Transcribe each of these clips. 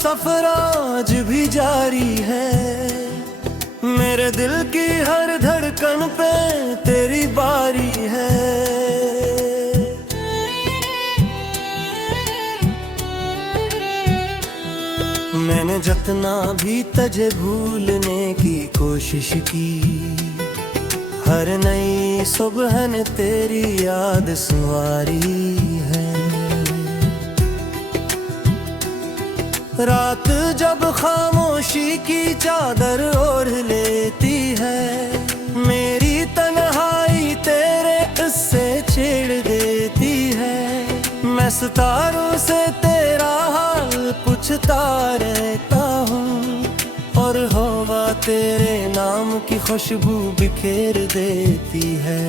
सफर आज भी जारी है, मेरे दिल की हर धड़कन पे तेरी बारी है। मैंने जितना भी तुझे भूलने की कोशिश की, हर नई सुबह ने तेरी याद संवारी है। रात जब खामोशी की चादर ओढ़ लेती है, मेरी तन्हाई तेरे किस्से छेड़ देती है। मैं सितारों से तेरा हाल पूछता रहता हूँ, और हवा तेरे नाम की खुशबू बिखेर देती है।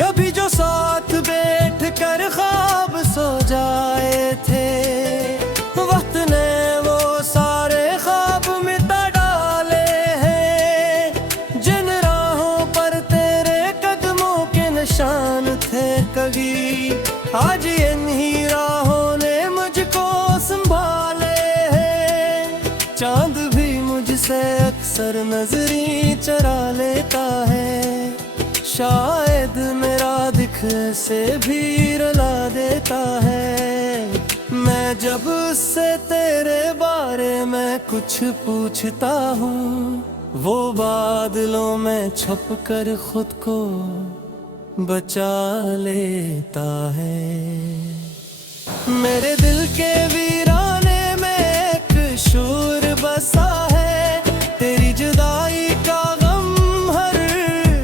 कभी जो साथ बैठ कर ख्वाब सो जाए थे, वक्त ने वो सारे ख्वाब मिटा डाले हैं। जिन राहों पर तेरे कदमों के निशान थे कभी, आज इन्हीं राहों ने मुझको संभाले हैं। चांद भी मुझसे अक्सर नजरी चरा लेता है, शायद मेरा दिख से भी रुला देता है। मैं जब उससे तेरे बारे में कुछ पूछता हूँ, वो बादलों में छुप कर खुद को बचा लेता है। मेरे दिल के वीराने में एक शूर बसा है, तेरी जुदाई का गम हर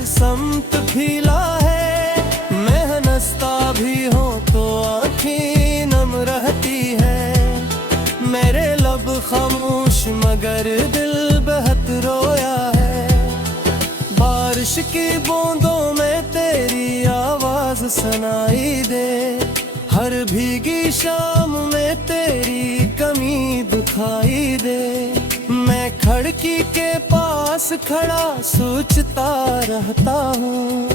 समत फीला है। मैं हंसता भी हूँ तो आँखें नम रहती है, मेरे लब खामोश मगर दिल बहुत रोया है। बारिश की बूंदों में तेरी आवाज सुनाई दे, हर भीगी शाम में तेरी कमी दिखाई दे। मैं खिड़की के पास खड़ा सोचता रहता हूँ,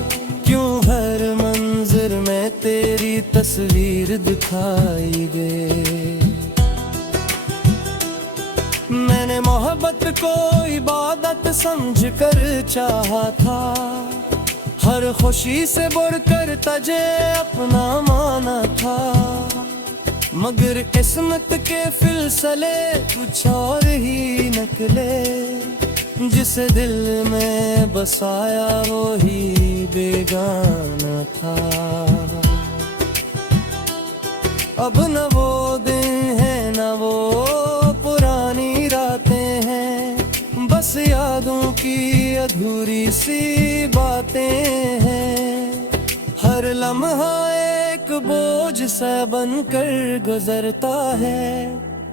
क्यों हर मंजर में तेरी तस्वीर दिखाई दे। मैंने मोहब्बत को इबादत समझ कर चाहा था, हर खुशी से बढ़कर तुझे अपना माना था। मगर किस्मत के फिलसले कुछ और ही निकले, जिस दिल में बसाया वो ही बेगाना था। अब न वो दिन है न वो पुरानी रातें हैं, बस यादों की अधूरी सी बातें हैं। हर लम्हा एक बोझ सा बनकर गुजरता है,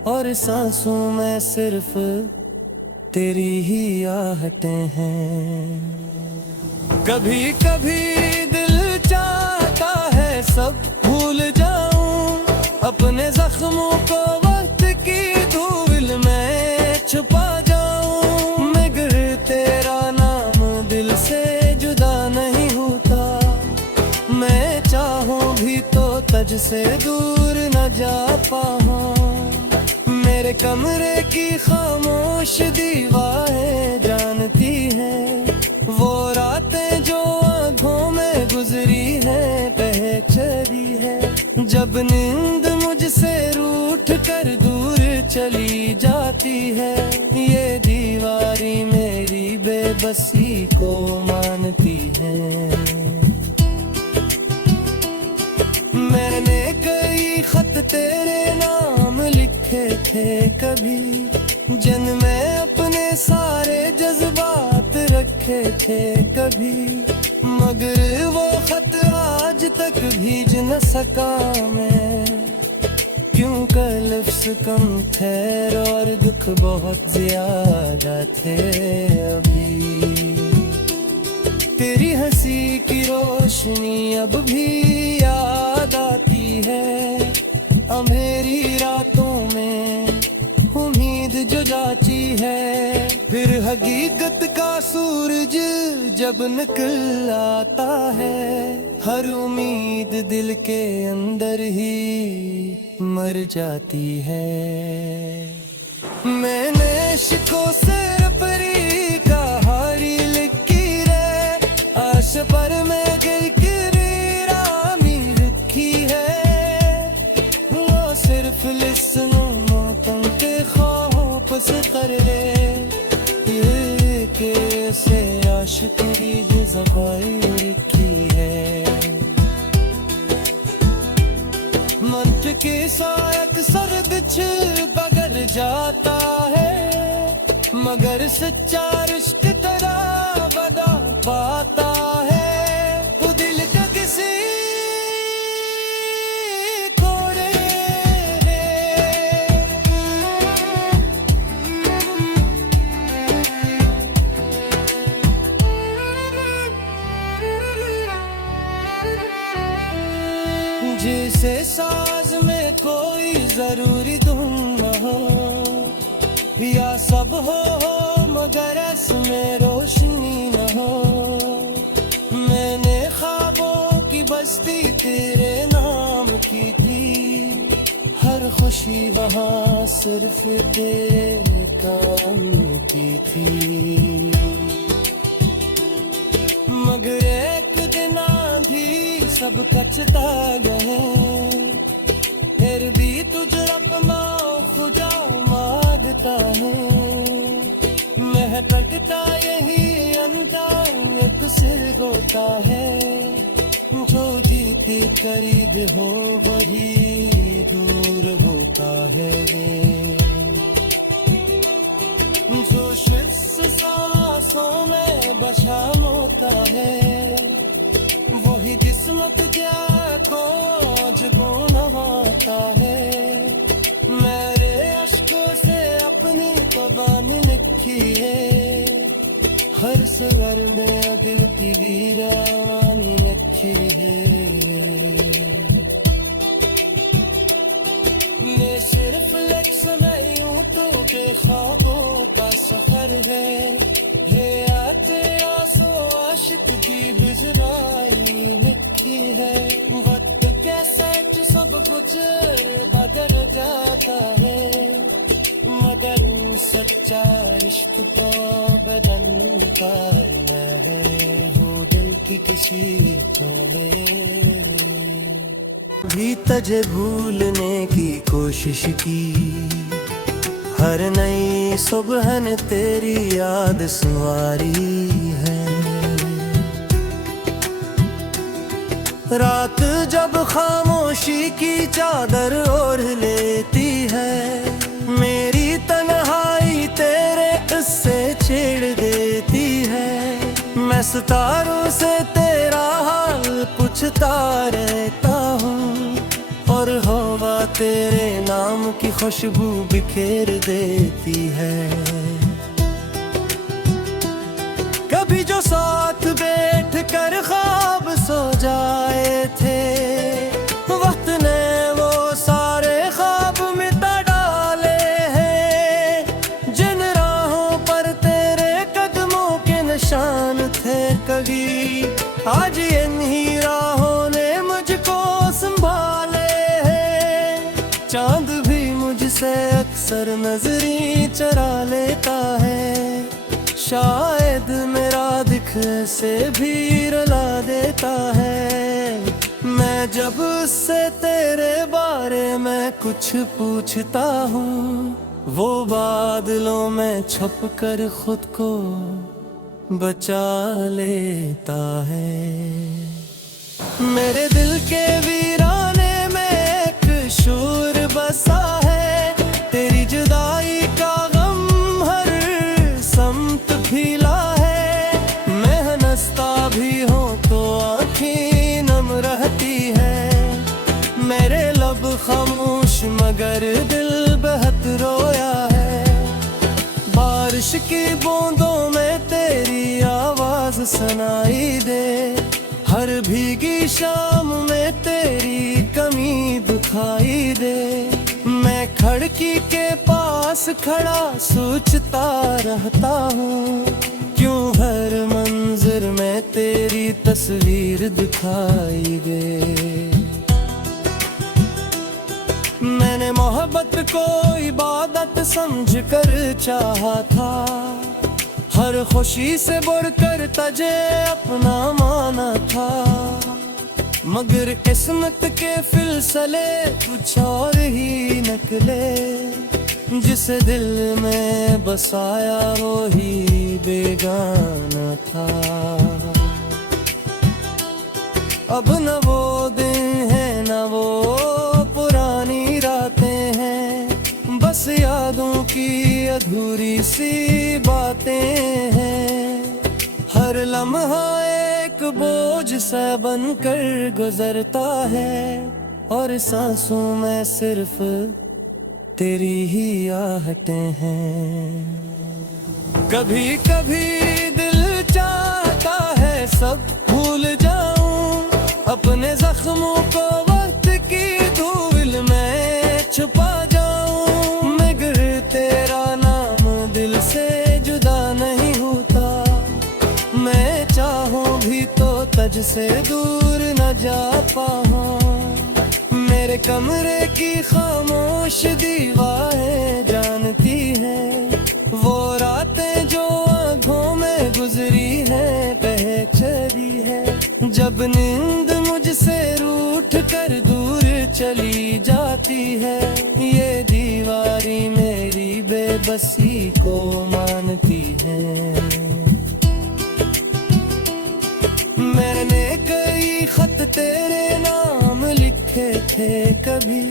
और सांसों में सिर्फ तेरी ही आहटें हैं। कभी कभी दिल चाहता है सब भूल जाऊं, अपने जख्मों को वक्त की धूल में छुपा जाऊं। मगर तेरा नाम दिल से जुदा नहीं होता, मैं चाहूं भी तो तुझ से दूर न जा पाऊं। मेरे कमरे की खामोश दीवारें जानती हैं, वो रातें जो आँखों में गुजरी है पहचरी है। जब नींद मुझसे रूठ कर दूर चली जाती है, ये दीवारी मेरी बेबसी को मानती है। मैंने कई खत तेरे नाम लिखे थे कभी, जिनमें अपने सारे जज्बात रखे थे कभी। मगर वो खत आज तक भीज न सका मैं, क्योंकि लफ्ज़ कम थे और दुख बहुत ज्यादा थे अभी। तेरी हंसी की रोशनी अब भी याद आती है, अंधेरी रातों में उम्मीद जो जाती है। फिर हकीकत का सूरज जब निकल आता है, हर उम्मीद दिल के अंदर ही मर जाती है। मैंने इश्कों से रबरी का हारी लिखी रे, आश पर मैं लिखी है। वो सिर्फ लिस्नों मौतों के खौफ से कर ले, से आशिकी ज़बाई की है। मंच के सायक सर बिछ बगर जाता है, मगर सच्चा रिश्क तेरा बता पाता है। वो दिल का किसी जिसे साज में कोई जरूरी धुन न हो, या सब हो मगर इसमें रोशनी न हो। मैंने ख्वाबों की बस्ती तेरे नाम की थी, हर खुशी वहाँ सिर्फ तेरे काम की थी। मगर एक दिन आंधी सब कचता गए, फिर भी तुझे अपना खुदा मांगता है। महकता यही अंदाज तुझसे गोता है, जो जीते करीब हो वही दूर होता है। जो सांसों में बशाम होता है, वही किस्मत क्या खोज होता है। मेरे अश्कों से अपनी कहानी लिखी है, हर सवर में दिल की वीरानी लिखी है। ये सिर्फ लक्स में यूं तो के ख्वाबों का सफर है आते आंसू आशिक की गुजराई लिखी है। वक्त के सच सब कुछ बदल जाता है, मगर सच्चा रिश्क तो बदलता है। वो दिल की किसी तोले भी तुझे भूलने की कोशिश की, हर नई सुबह ने तेरी याद संवारी है। रात जब खामोशी की चादर ओढ़ लेती है, मेरी तन्हाई तेरे उससे छेड़ देती है। मैं सितारों से तेरा हाल पूछता रहता हूँ, और हवा तेरे नाम की खुशबू बिखेर देती है। कभी जो साथ बैठ कर ख्वाब सो जाए थे, वक्त ने वो सारे ख्वाब मिटा डाले हैं। जिन राहों पर तेरे कदमों के निशान थे कभी, आज इन्हीं राहों ने मुझको संभाले। चांद भी मुझसे अक्सर नजरी चरा लेता है, शायद मेरा दिख से भी रुला देता है। मैं जब उससे तेरे बारे में कुछ पूछता हूँ, वो बादलों में छुप कर खुद को बचा लेता है। मेरे दिल के वीराने में एक शोर बसा है, तेरी जुदाई का गम हर समत फैला है। मैं हंसता भी हूँ तो आँखें नम रहती है, मेरे लब खामोश मगर दिल बहुत रोया है। बारिश की बूंदों में तेरी आवाज सुनाई दे, हर भीगी शाम में तेरी कमी दिखाई दे। मैं खिड़की के पास खड़ा सोचता रहता हूँ, क्यों हर मंजर में तेरी तस्वीर दिखाई दे। मैंने मोहब्बत को इबादत समझ कर चाहा था, हर खुशी से बढ़कर तुझे अपना माना था। मगर किस्मत के फिलसले कुछ और ही निकले, जिस दिल में बसाया वो ही बेगाना था। अब न वो दिन है न वो पुरानी रातें हैं, बस यादों की अधूरी सी बातें हैं। हर लम्हा एक बोझ सा बनकर गुजरता है, और सांसों में सिर्फ तेरी ही आहटें हैं। कभी कभी दिल चाहता है सब भूल जाऊं, अपने जख्मों को वक्त की धूल में छुपा जाऊं। मगर तेरा नाम दिल से जुदा नहीं होता, मैं चाहूं भी तो तुझ से दूर न जा पाऊं। मेरे कमरे की खामोश दीवारें जानती हैं, वो रातें जो आँखों में गुजरी है पहचानी है। जब नींद मुझसे रूठ कर दूर चली जाती है, ये दीवारी मेरी बेबसी को मानती है। मैंने कई खत तेरे नाम लिखे थे कभी,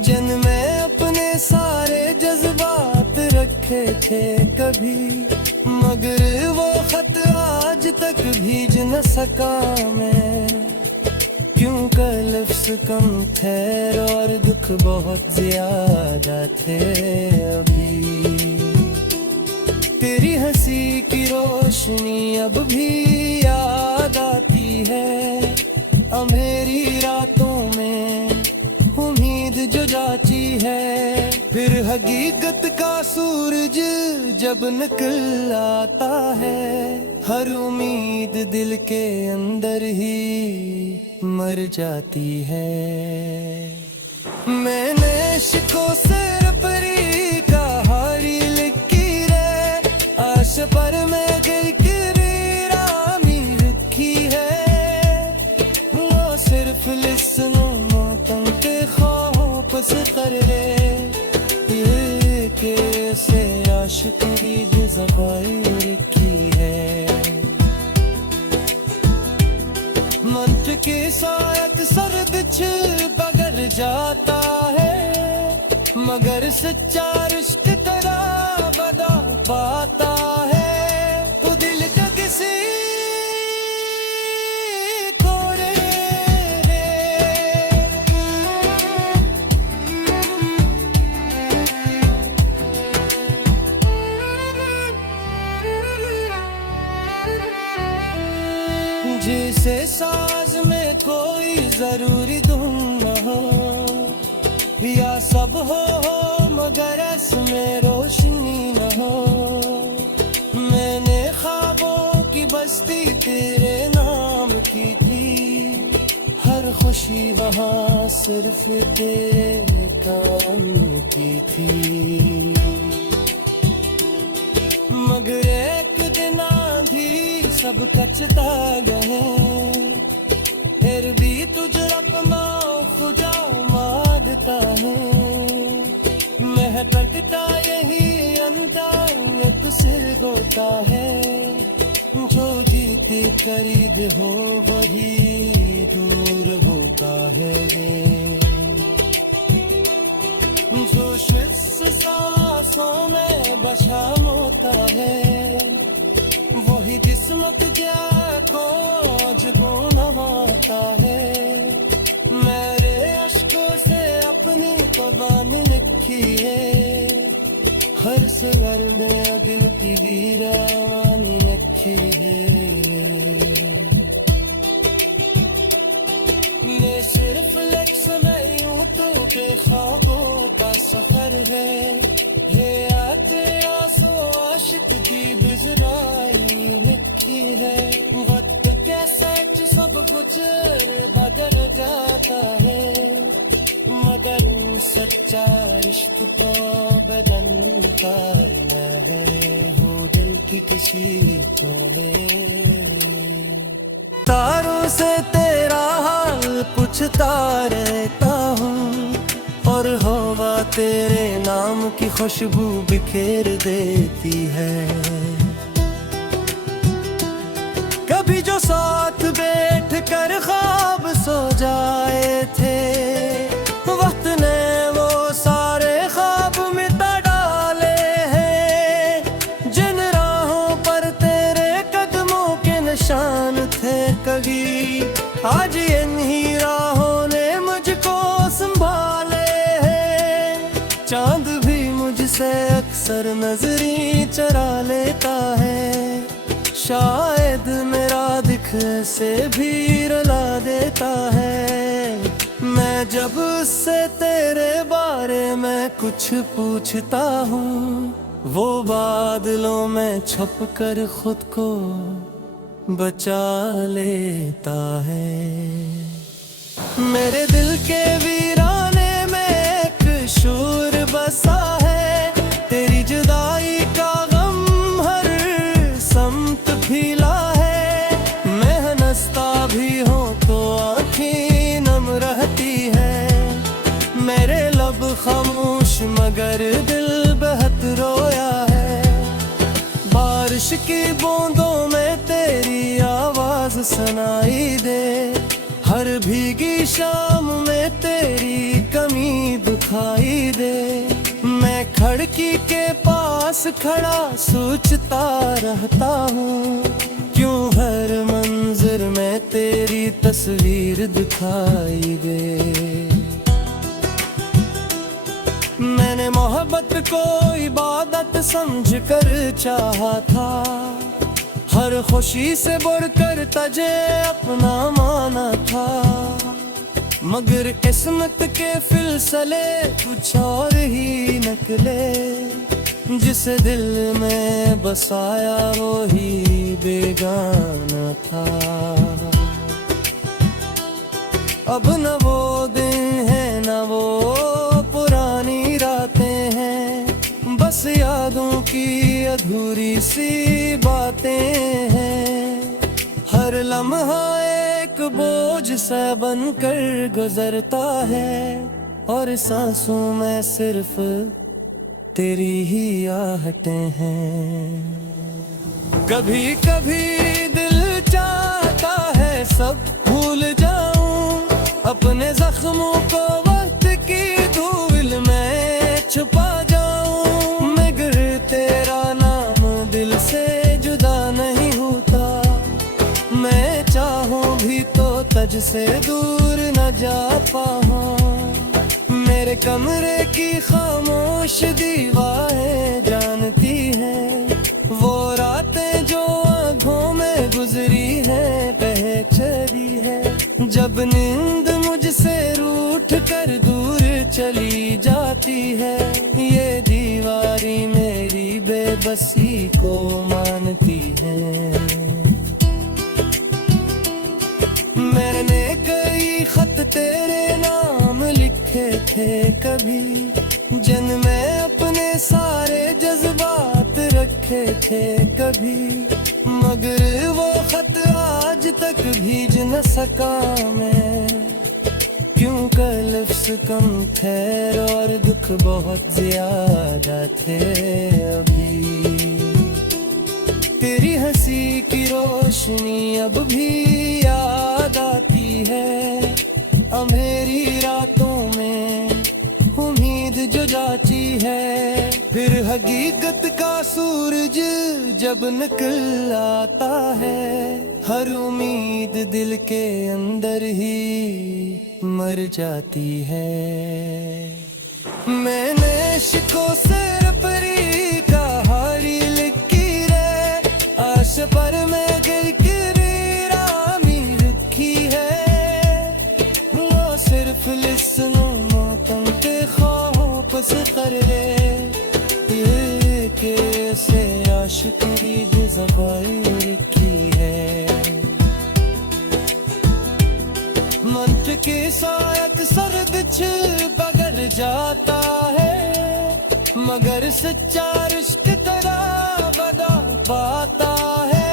जिनमें अपने सारे जज्बात रखे थे कभी। मगर वो खत आज तक भीज न सका मैं, क्यों कर लफ्ज़ कम थे और दुख बहुत ज्यादा थे अभी। तेरी हंसी की रोशनी अब भी याद आती है, अंधेरी रातों में उम्मीद जो जाती है। फिर हकीकत का सूरज जब निकल आता है, हर उम्मीद दिल के अंदर ही मर जाती है। मैंने इश्क़ों से परी कहानी लिखी रे, आश पर मैं सिर्फ लिस्नों मौतम के खौफ से करे, के से आशिकी ज़बाई रखी है। मंत्र के सायक सर बिछ बगर जाता है, मगर सच्चा रिश्क तेरा बता पाता है। वो दिल का किसी जिसे साज में कोई जरूरी धुन न हो, या सब हो मगर इसमें रोशनी न हो। मैंने ख्वाबों की बस्ती तेरे नाम की थी, हर खुशी वहाँ सिर्फ तेरे काम की थी। मगर एक दिन आंधी सब कचता गए, फिर भी तुझ अपना खुदा मानता है। महकता यही अंदाज तुझसे होता है, जो जीते करीब हो वही दूर होता है। जो सांसों में बशाम होता है, वही किस्मत क्या खोज को नवाता है। मेरे अश्कों से अपनी कहानी लिखी है, हर स्वर में दिल की वीरानी लिखी है। मैं सिर्फ लक्ष्य में यूं तो के ख्वाबों का की बिजराई मिट्टी है। वक्त के सच सब कुछ बदल जाता है, मगर सच्चा इश्क तो बदलता है, वो दिल की किसी को तारों से तेरा हाल पूछता रहता हूँ, और हवा तेरे नाम की खुशबू बिखेर देती है। कभी जो साथ बैठ कर ख्वाब सो जाए थे, वक्त ने वो सारे ख्वाब मिटा डाले हैं। जिन राहों पर तेरे कदमों के निशान थे कभी, आज इन्हीं राहों ने मुझको संभाले हैं। चांद भी मुझसे अक्सर नजरी चरा लेता है, शायद मेरा दिख से भी रुला देता है। मैं जब उससे तेरे बारे में कुछ पूछता हूँ, वो बादलों में छुप कर खुद को बचा लेता है। मेरे दिल के वीराने में एक शूर बसा है, तेरी जुदाई का गम हर समत फैला है। मैं हंसता भी हूँ तो आँखें नम रहती है, मेरे लब खामोश मगर दिल बहुत रोया है। बारिश की बूंदों में तेरी आवाज सुनाई दे, हर भीगी शाम में तेरी कमी दिखाई दे। मैं खिड़की के पास खड़ा सोचता रहता हूँ, क्यों हर मंजर में तेरी तस्वीर दिखाई दे। मैंने मोहब्बत को इबादत समझ कर चाहा था, हर खुशी से बढ़कर तुझे अपना माना था। मगर किस्मत के फिलसले कुछ और ही निकले, जिस दिल में बसाया वो ही बेगाना था। अब न वो दिन है न वो पुरानी रातें हैं, बस यादों की अधूरी सी बातें हैं। हर लम्हा एक बोझ सा बनकर गुजरता है, और सांसों में सिर्फ तेरी ही आहटें हैं। कभी कभी दिल चाहता है सब भूल जाऊं, अपने जख्मों को वक्त की धूल में छुपा जाऊं। मगर तेरा नाम दिल से जुदा नहीं होता, मैं चाहूं भी तो तुझ से दूर न जा पाऊं। मेरे कमरे की खामोश दीवारें जानती हैं, वो रातें जो आँखों में गुजरी है पहचरी है। जब नींद मुझसे रूठ कर दूर चली जाती है, ये दीवारी मेरी बेबसी को मानती है। मैंने कई खत तेरे नाम लिखे थे कभी, जिनमें अपने सारे जज्बात रखे थे कभी। मगर वो खत आज तक भीज न सका मैं, क्यों लफ्ज़ कम थे और दुख बहुत ज्यादा थे अभी। तेरी हंसी की रोशनी अब भी याद आती है, अंधेरी रातों में उम्मीद जो जाती है। फिर हकीकत का सूरज जब निकल आता है, हर उम्मीद दिल के अंदर ही मर जाती है। मैंने इश्क़ों से परी कहानी लिखी रे, आश पर मैं रखी है। वो सिर्फ लिस्नों मोतम के खौफ से करे, ये कैसे आशिक सबर की है। मंत्र के सायक सर बिछ बगर जाता है, मगर सच्चा रिश्क तेरा बता पाता है।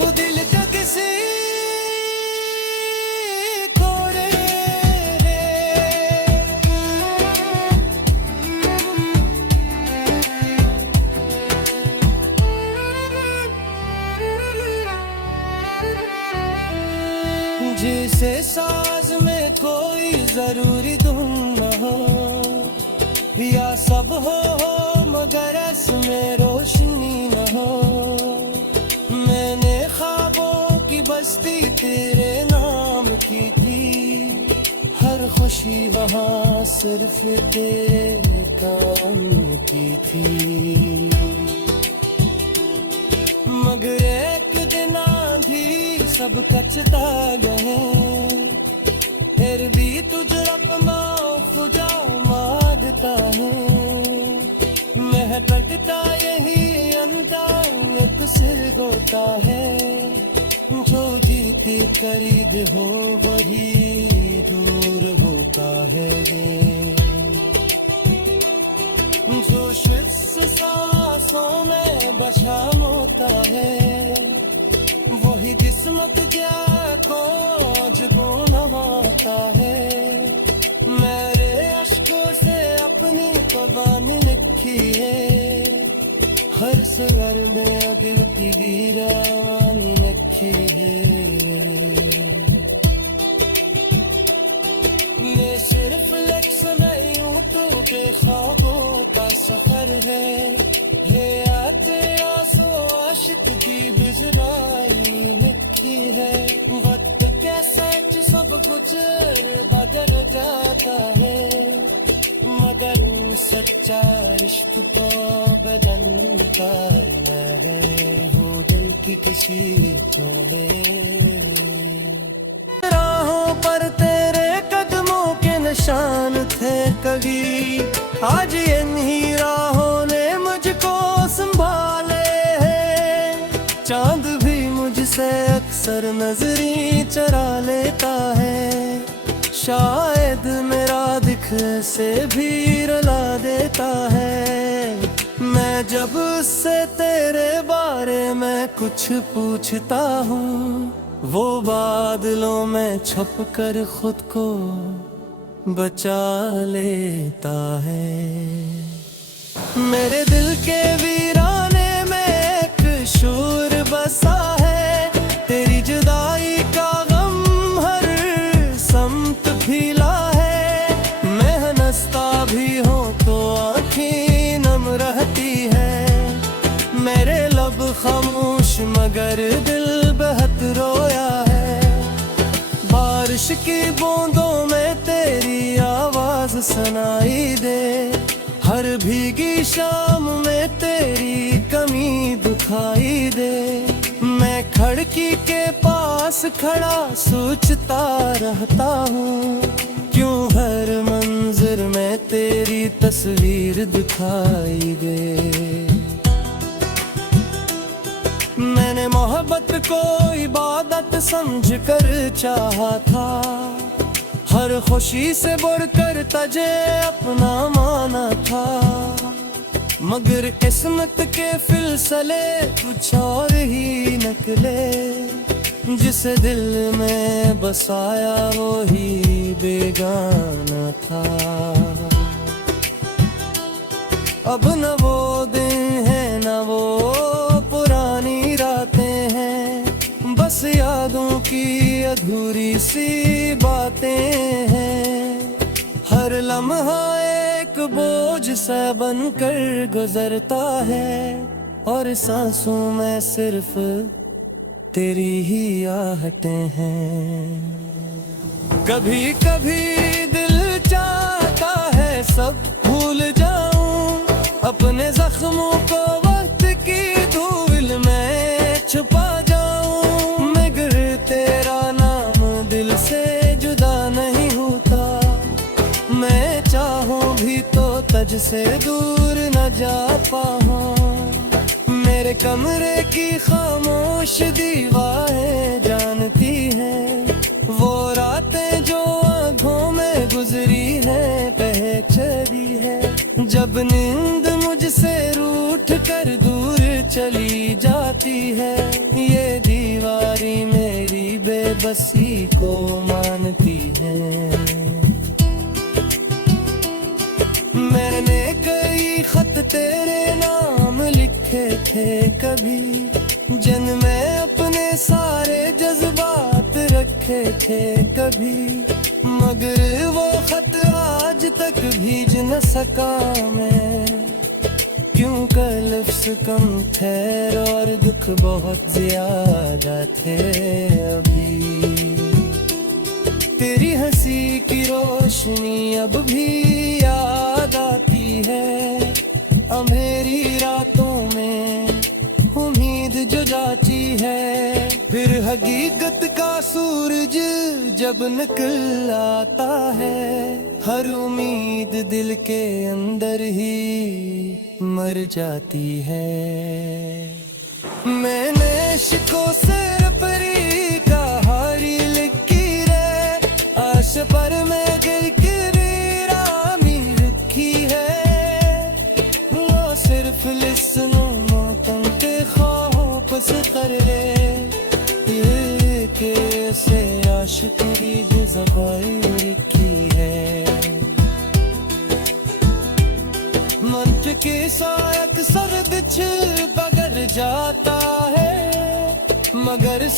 वो दिल का किसी कोरे जिसे साज में कोई जरूरी धुन न हो, या सब हो मगर इसमें रोशनी न हो। मैंने ख्वाबों की बस्ती तेरे नाम की थी, हर खुशी वहाँ सिर्फ तेरे काम की थी। मगर एक दिन आंधी सब कचता गए, फिर भी तुझ अपना खुदा मांगता हूँ। महकता यही अंदाज सिर होता है, जो जीते करीब हो वही दूर होता है। जो सांसों में बशाम होता है, वही किस्मत क्या खोज नवाता है। मेरे अश्कों से अपनी कहानी लिखी है, हर सगर में दिल की वीरानी लिखी है। ये सिर्फ लक्ष्य नहीं हूँ तो बेख्वाबों का सफर है आते आंसू आशिक की गुजराई लिखी है। वक्त के सच सब कुछ बदल जाता है, मगर सच्चा इश्क तो बदलता है। हो दिल की किसी चोले राहों पर तेरे कदमों के निशान थे कभी, आज इन्हीं राहों ने मुझको संभाले हैं। चांद भी मुझसे अक्सर नजरी चरा लेता है, शायद मेरा दिख से भी रुला देता है। मैं जब उससे तेरे बारे में कुछ पूछता हूँ, वो बादलों में छुप कर खुद को बचा लेता है। मेरे दिल के वीराने में एक शूर बसा है, तेरी जुदाई का गम हर समत फीला है। मैं हंसता भी हूँ तो आँखें नम रहती है, मेरे लब खामोश मगर दिल बहुत रोया है। बारिश की बूंदों में तेरी आवाज सुनाई दे, हर भीगी शाम में तेरी कमी दिखाई दे। मैं खिड़की के पास खड़ा सोचता रहता हूँ, क्यों हर मंजर में तेरी तस्वीर दिखाई दे। मैंने मोहब्बत को इबादत समझ कर चाहा था, हर खुशी से बढ़कर तुझे अपना माना था। मगर किस्मत के फिलसले कुछ और ही निकले, जिस दिल में बसाया वो ही बेगाना था। अब न वो दिन है न वो पुरानी रातें हैं, बस यादों की अधूरी सी बातें हैं। हर लम्हा एक बोझ सा बनकर गुजरता है, और सांसों में सिर्फ तेरी ही आहटें हैं। कभी कभी दिल चाहता है सब भूल जाऊं, अपने जख्मों को वक्त की धूल में छुपा जाऊं। मगर तेरा नाम दिल से जुदा नहीं होता, मैं चाहूं भी तो तुझसे दूर न जा पाऊं। मेरे कमरे की खामोश दीवारें जानती हैं, वो रातें जो आँखों में गुजरी है पहचानी है। जब नींद मुझसे रूठ कर दूर चली जाती है, ये दीवारी मेरी बेबसी को मानती है। मैंने कई खत तेरे नाम लिखे थे कभी, जिनमें अपने सारे जज्बात रखे थे कभी, मगर वो खत आज तक भीज न सका मैं, क्योंकि लफ्ज़ कम थे और दुख बहुत ज्यादा थे अभी। तेरी हंसी की रोशनी अब भी याद आती है, अंधेरी रातों में उम्मीद जो जाती है। फिर हकीकत का सूरज जब निकल आता है, हर उम्मीद दिल के अंदर ही मर जाती है। मैंने इश्कों से अपनी कहानी लिखी रे, आश पर मैं रखी है, वो सिर्फ लिस्नों मौतम के खौफ से कर ले, से आशिकी ज़बाई लिखी है। मंत्र के साथ अक्सर बिछ बगर जाता है, मगर